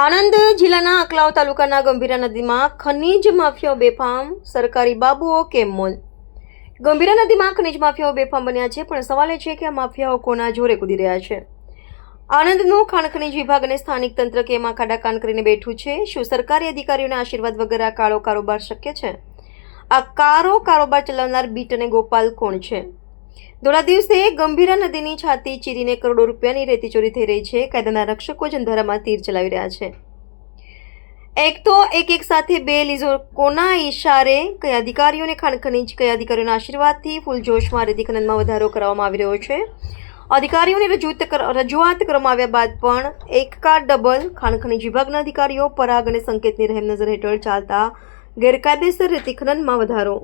આણંદ જિલ્લાના અકલાવ તાલુકાના ગંભીરા નદીમાં ખનીજ માફિયાઓ બેફામ, સરકારી બાબુઓ કેમ મૌન? ગંભીરા નદીમાં ખનીજ માફિયાઓ બેફામ બન્યા છે, પણ સવાલ એ છે કે આ માફિયાઓ કોના જોરે કૂદી રહ્યા છે? આણંદનું ખાણ ખનીજ વિભાગ અને સ્થાનિક તંત્ર કેમાં ખાડાકાન કરીને બેઠું છે? શું સરકારી અધિકારીઓના આશીર્વાદ વગર આ કાળો કારોબાર શક્ય છે? આ કારોબાર ચલાવનાર બીટ અને ગોપાલ કોણ છે? ધોળા દિવસે ગંભીરા નદીની છાતી ચીરીને કરોડો રૂપિયાની રેતી ચોરી થઈ રહી છે. કાયદાના રક્ષકો જંધારામાં તીર ચલાવી રહ્યા છે. એક સાથે બે લીઝો કોના ઈશારે, કયા અધિકારીઓને ખાણ ખનીજ, કયા અધિકારીઓના આશીર્વાદથી ફૂલજોશમાં રેતી ખનનમાં વધારો કરવામાં આવી રહ્યો છે? અધિકારીઓને રજૂઆત કરવામાં આવ્યા બાદ પણ એકકા ડબલ ખાણ ખનીજ વિભાગના અધિકારીઓ પરાગ અને સંકેતની રહેમનજર હેઠળ ચાલતા ગેરકાયદેસર રેતી ખનનમાં વધારો.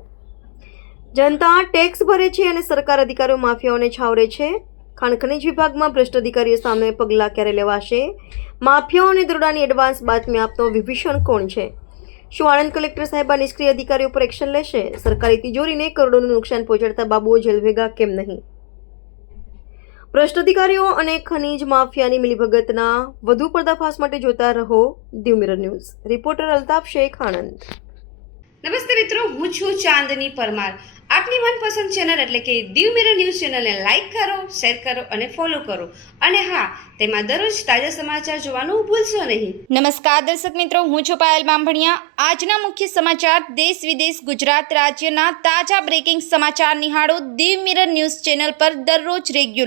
જનતા ટેક્સ ભરે છે અને સરકાર અધિકારીઓ માફિયાઓને છાવરે છે. ખાણ ખનીજ વિભાગમાં ભ્રષ્ટ અધિકારીઓ સામે પગલાં ક્યારે લેવાશે? માફિયાઓ અને દરોડાની એડવાન્સ બાતમી આપતો વિભીષણ કોણ છે? શું આણંદ કલેક્ટર સાહેબ આ નિષ્ક્રિય અધિકારીઓ પર એક્શન લેશે? સરકારી તિજોરીને કરોડોનું નુકસાન પહોંચાડતા બાબુઓ જેલ ભેગા કેમ નહીં? ભ્રષ્ટ અધિકારીઓ અને ખનીજ માફિયાની મિલીભગતના વધુ પર્દાફાશ માટે જોતા રહો Diu Mirror News. Reporter Altaf Shaikh, Anand. નમસ્તે મિત્રો, હું છું ચાંદની પરમાર. આપની મનપસંદ ચેનલ એટલે કે દીવ મિરર ન્યૂઝ ચેનલને લાઈક કરો, શેર કરો અને ફોલો કરો. અને હા, તેમાં દરરોજ તાજા સમાચાર જોવાનું ભૂલશો નહીં. નમસ્કાર દર્શક મિત્રો, હું છું પાયલ બામભણિયા. આજના મુખ્ય સમાચાર, દેશ વિદેશ, ગુજરાત રાજ્યના તાજા બ્રેકિંગ સમાચાર નિહાળો દીવ મિરર ન્યૂઝ ચેનલ પર દરરોજ રેગ્યુલર.